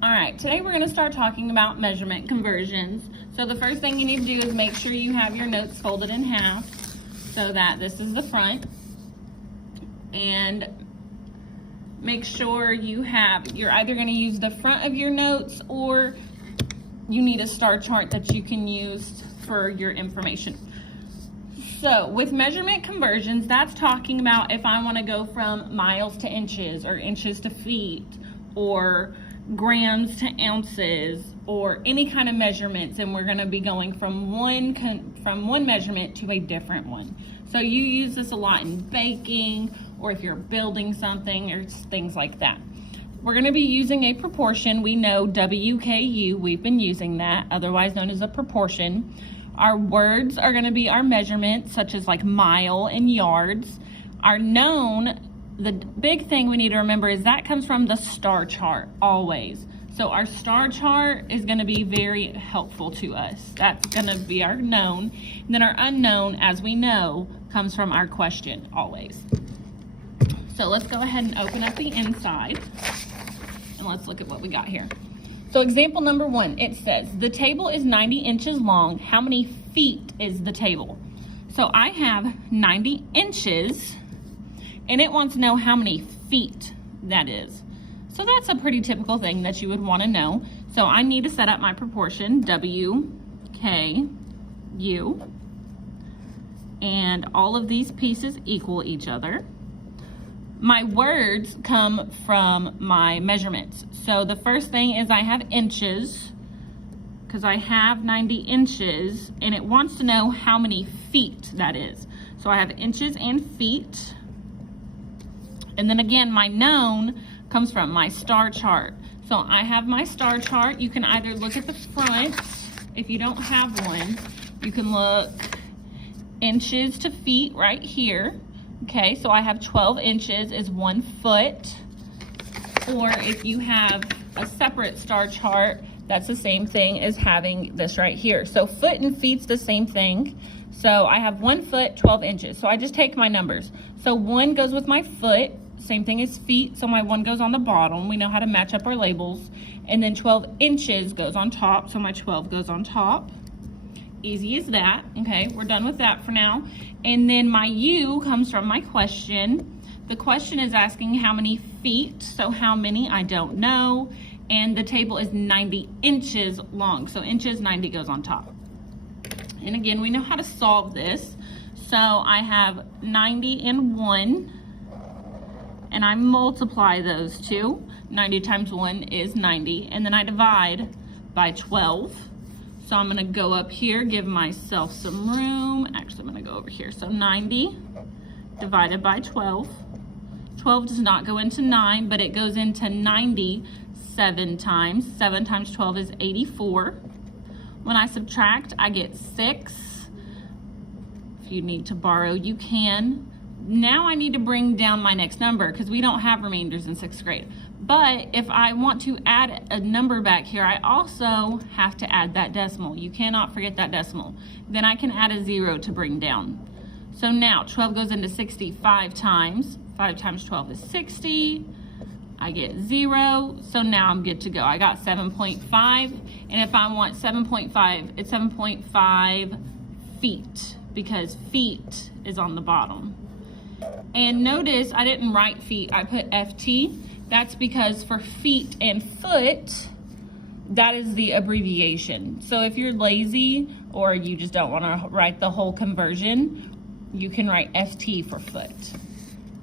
All right, today we're going to start talking about measurement conversions. So the first thing you need to do is make sure you have your notes folded in half so that this is the front. And make sure you're either going to use the front of your notes or you need a star chart that you can use for your information. So with measurement conversions, that's talking about if I want to go from miles to inches or inches to feet or grams to ounces or any kind of measurements, and we're going to be going from one measurement to a different one. So you use this a lot in baking or if you're building something or things like that. We're going to be using a proportion. We know WKU, we've been using that, otherwise known as a proportion. Our words are going to be our measurements, such as like mile and yards. Our known, the big thing we need to remember is that comes from the star chart always. So our star chart is going to be very helpful to us. That's going to be our known. And then our unknown, as we know, comes from our question always. So let's go ahead and open up the inside and let's look at what we got here. So example number 1, it says the table is 90 inches long. How many feet is the table? So I have 90 inches and it wants to know how many feet that is. So that's a pretty typical thing that you would want to know. So I need to set up my proportion, WKU, and all of these pieces equal each other. My words come from my measurements. So the first thing is I have inches, because I have 90 inches, and it wants to know how many feet that is. So I have inches and feet. And then again, my known comes from my star chart. So I have my star chart. You can either look at the front. If you don't have one, you can look inches to feet right here. Okay, so I have 12 inches is 1 foot. Or if you have a separate star chart, that's the same thing as having this right here. So foot and feet's the same thing. So I have 1 foot, 12 inches. So I just take my numbers. So 1 goes with my foot, same thing as feet. So my 1 goes on the bottom. We know how to match up our labels. And then 12 inches goes on top. So my 12 goes on top. Easy as that. Okay, we're done with that for now. And then my U comes from my question. The question is asking how many feet. So how many, I don't know. And the table is 90 inches long. So inches, 90 goes on top. And again, we know how to solve this. So I have 90 and 1. And I multiply those two. 90 times 1 is 90. And then I divide by 12. So I'm going to go up here, give myself some room. Actually, I'm going to go over here. So 90 divided by 12. 12 does not go into 9, but it goes into 90 7 times. 7 times 12 is 84. When I subtract, I get 6. If you need to borrow, you can. Now I need to bring down my next number because we don't have remainders in 6th grade. But if I want to add a number back here, I also have to add that decimal. You cannot forget that decimal. Then I can add a 0 to bring down. So now 12 goes into 65 times. 5 times 12 is 60. I get 0. So now I'm good to go. I got 7.5. And if I want 7.5, it's 7.5 feet because feet is on the bottom. And notice I didn't write feet. I put FT. That's because for feet and foot, that is the abbreviation. So if you're lazy or you just don't want to write the whole conversion, you can write FT for foot.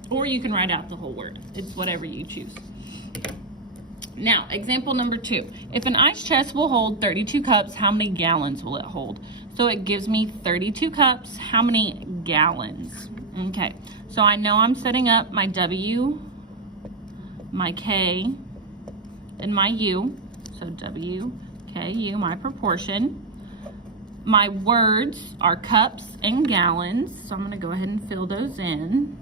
Or you can write out the whole word. It's whatever you choose. Now, example number 2. If an ice chest will hold 32 cups, how many gallons will it hold? So it gives me 32 cups. How many gallons? Okay, so I know I'm setting up my W, my K, and my U. So W, K, U, my proportion. My words are cups and gallons. So I'm going to go ahead and fill those in.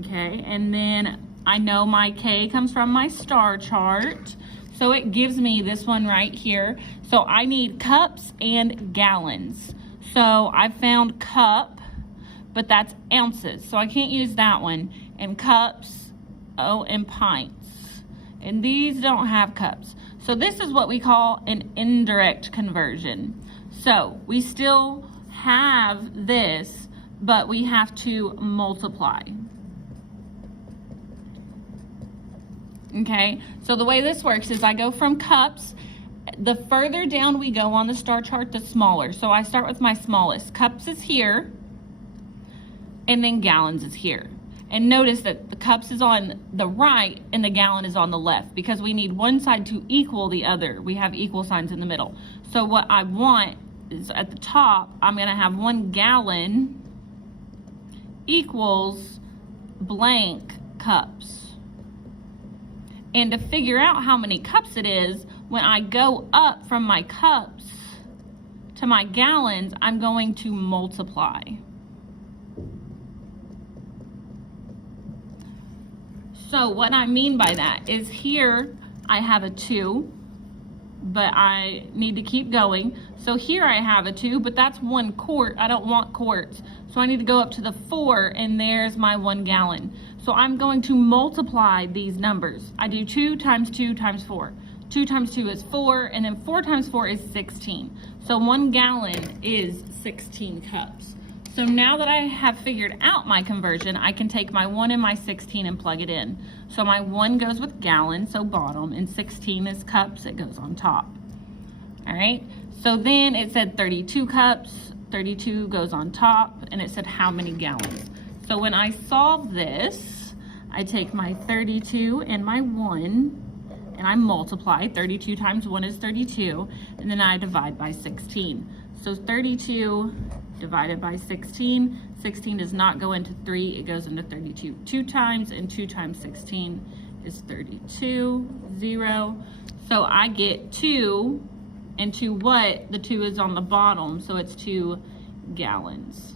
Okay, and then I know my K comes from my star chart. So it gives me this one right here. So I need cups and gallons. So I found cup, but that's ounces. So I can't use that one. And cups, oh, and pints. and these don't have cups. So this is what we call an indirect conversion. So we still have this, but we have to multiply. Okay, so the way this works is I go from cups. The further down we go on the star chart, the smaller. So I start with my smallest. Cups is here, and then gallons is here. And notice that the cups is on the right and the gallon is on the left because we need one side to equal the other. We have equal signs in the middle. So what I want is at the top, I'm gonna have 1 gallon equals blank cups. And to figure out how many cups it is, when I go up from my cups to my gallons, I'm going to multiply. So what I mean by that is here I have a 2, but I need to keep going. So here I have a 2, but that's 1 quart. I don't want quarts. So I need to go up to the 4, and there's my 1 gallon. So I'm going to multiply these numbers. I do 2 times 2 times 4. 2 times 2 is 4, and then 4 times 4 is 16. So 1 gallon is 16 cups. So now that I have figured out my conversion, I can take my 1 and my 16 and plug it in. So my 1 goes with gallon, so bottom, and 16 is cups, it goes on top. All right, so then it said 32 cups, 32 goes on top, and it said how many gallons. So when I solve this, I take my 32 and my 1, and I multiply. 32 times 1 is 32, and then I divide by 16. So 32 divided by 16. 16 does not go into 3, it goes into 32 2 times, and 2 times 16 is 32, 0. So I get 2 into what? The 2 is on the bottom, so it's 2 gallons.